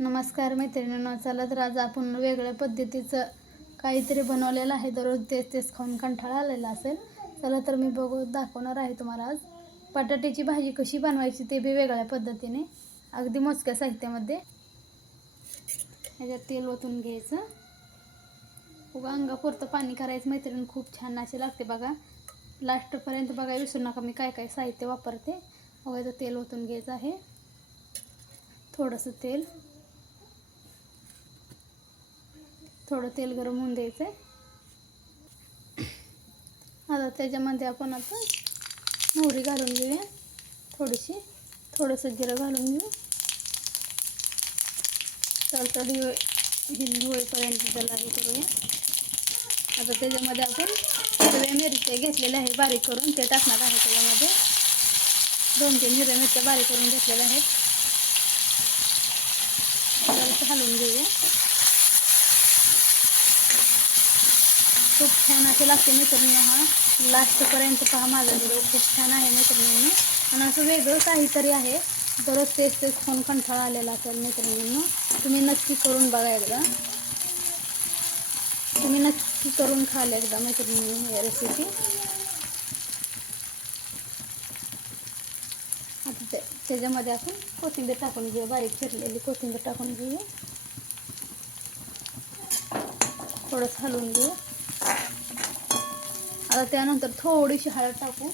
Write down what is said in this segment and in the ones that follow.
नमस्कार मैत्रिणींनो चला तर आज आपण वेगळ्या पद्धतीचं काहीतरी बनवलेलं आहे. दररोज तेच तेच खाऊन कंठाळा आलेला असेल. चला तर मी बघू दाखवणार आहे तुम्हाला आज. बटाट्याची भाजी कशी बनवायची ते बी वेगळ्या पद्धतीने अगदी मोजक्या साहित्यामध्ये. ह्याच्यात तेल ओतून घ्यायचं. उगा अंगापुरतं पाणी करायचं. मैत्रीण खूप छान असे लागते बघा. लास्टपर्यंत बघा विसरू नका मी काय काय साहित्य वापरते. बघायचं तेल ओतून घ्यायचं आहे. थोडंसं तेल. थोडं तेल गरम होऊन द्यायचं आहे आता त्याच्यामध्ये आपण आता मोहरी घालून घेऊया. थोडीशी थोडंसं जिरं घालून घेऊ. तडतडी हिंद होईपर्यंत त्याला हे करूया. आता त्याच्यामध्ये आपण हिरव्या मिरच्या घेतलेल्या आहे बारीक करून ते टाकणार आहे त्याच्यामध्ये. दोन तीन हिरव्या मिरच्या बारीक करून घेतलेल्या आहेत. घालून घेऊया. खूप छान असे लागते मित्रांनो हा लास्टपर्यंत पहा माझा व्हिडिओ खूप छान आहे मित्रांनो आणि असं वेगळं काहीतरी आहे. दररोज तेच तेच फोन कंठाळा आलेला असेल मित्रांनो तुम्ही नक्की करून बघा एकदा. तुम्ही नक्की करून खाल एकदा मैत्रिणींनी ही रेसिपी आता ते त्याच्यामध्ये आपण कोथिंबीर टाकून घेऊ. बारीक चिरलेली कोथिंबीर टाकून घेऊ. थोडंसं हलवून घेऊ. आता त्यानंतर थोडीशी हळद टाकू.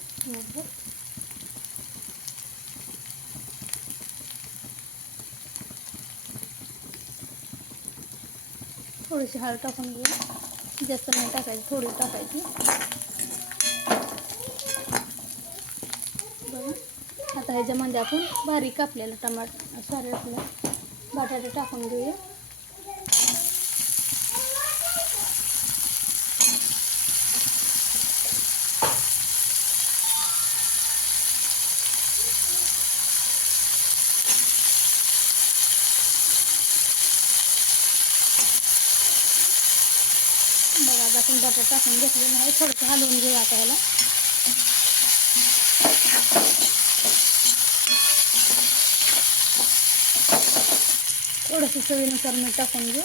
थोडीशी हळद टाकून घेऊ. जास्त नाही टाकायची थोडी टाकायची. बघा. आता ह्याच्यामध्ये आपण बारीक कापलेलं टमाट सारे आपलं बटाटे टाकून घेऊया बघा आता आपण बटाटा टाकून घेतलेलं आहे. थोडंसं हलवून घेऊ आता ह्याला. थोडंसं चवीनुसार मीठ टाकून घेऊ.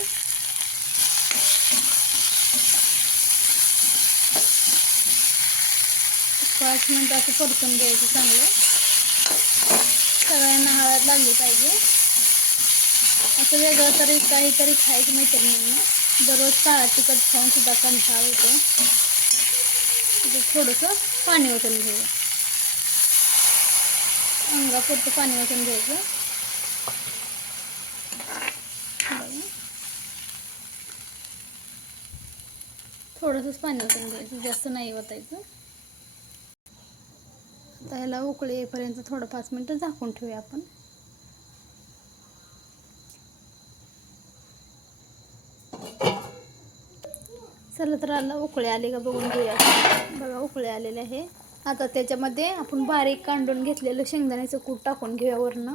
पाच मिनटं असं परतून द्यायचं चांगलं. सगळ्यांना हळद लागली पाहिजे. असं वेगळं तरी काहीतरी खायचं मैत्रिणींना. दररोज काळा तिखट खाऊन सुद्धा कंटाळ होतो म्हणजे थोडंसं पाणी ओतून घेऊ अंगापुरतं पाणी ओतून घ्यायचं. थोडंसंच पाणी ओतून घ्यायचं जास्त नाही ओतायचं आता ह्याला उकळी येईपर्यंत थोडं पाच मिनटं झाकून ठेवूया आपण. चला तर आला उकळे आले का बघून घेऊया. बघा उकळे आलेले आहे. आता त्याच्यामध्ये आपण बारीक कांडून घेतलेलं शेंगदाण्याचं कूट टाकून घेऊया वरनं.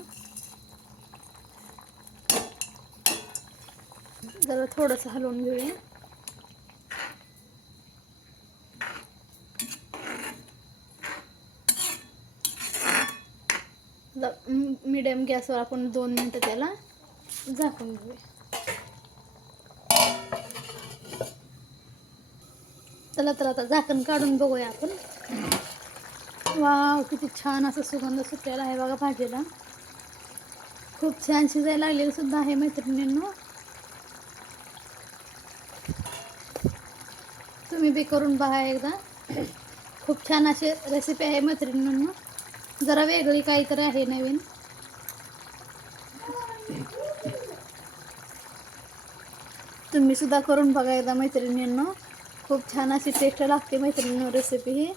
जरा थोडंसं हलवून घेऊया. मिडियम गॅसवर आपण दोन मिनटं त्याला झाकून घेऊया. चला तर आता झाकण काढून बघूया आपण. वा किती छान असं सुगंध सुटलेला आहे बघा भाजीला. खूप छान शिजायला लागलेलं सुद्धा आहे मैत्रिणींनो. तुम्ही बी करून बघा एकदा. खूप छान असे रेसिपी आहे मैत्रिणींनो. जरा वेगळी काहीतरी आहे नवीन. तुम्ही सुद्धा करून बघा एकदा मैत्रिणींनो. खूप छान अशी टेस्ट लागते मैत्रिणींनो रेसिपी ही.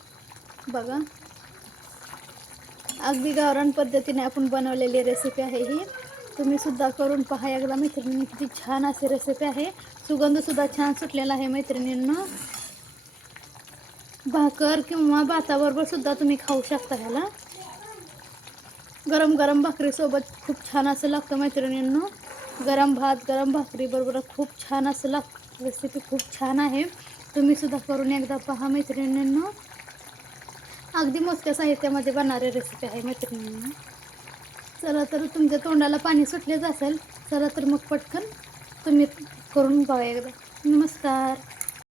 बघा. अगदी गावरान पद्धतीने आपण बनवलेली रेसिपी आहे ही. तुम्ही सुद्धा करून पहा एकदा मैत्रिणी किती छान अशी रेसिपी आहे. सुगंधसुद्धा छान सुटलेला आहे मैत्रिणींना. भाकर किंवा भाताबरोबर सुद्धा तुम्ही खाऊ शकता ह्याला. गरम गरम भाकरीसोबत खूप छान असं लागतं मैत्रिणींनो. गरम भात गरम भाकरीबरोबर खूप छान असं लागतं. रेसिपी खूप छान आहे. तुम्ही सुद्धा करून एकदा पहा मैत्रिणींना. अगदी मोजक्या साहित्यामध्ये बनणारी रेसिपी आहे मैत्रिणींना. चला तर तुमच्या तोंडाला पाणी सुटलेच असेल चला तर मग पटकन तुम्ही करून बघा एकदा. नमस्कार.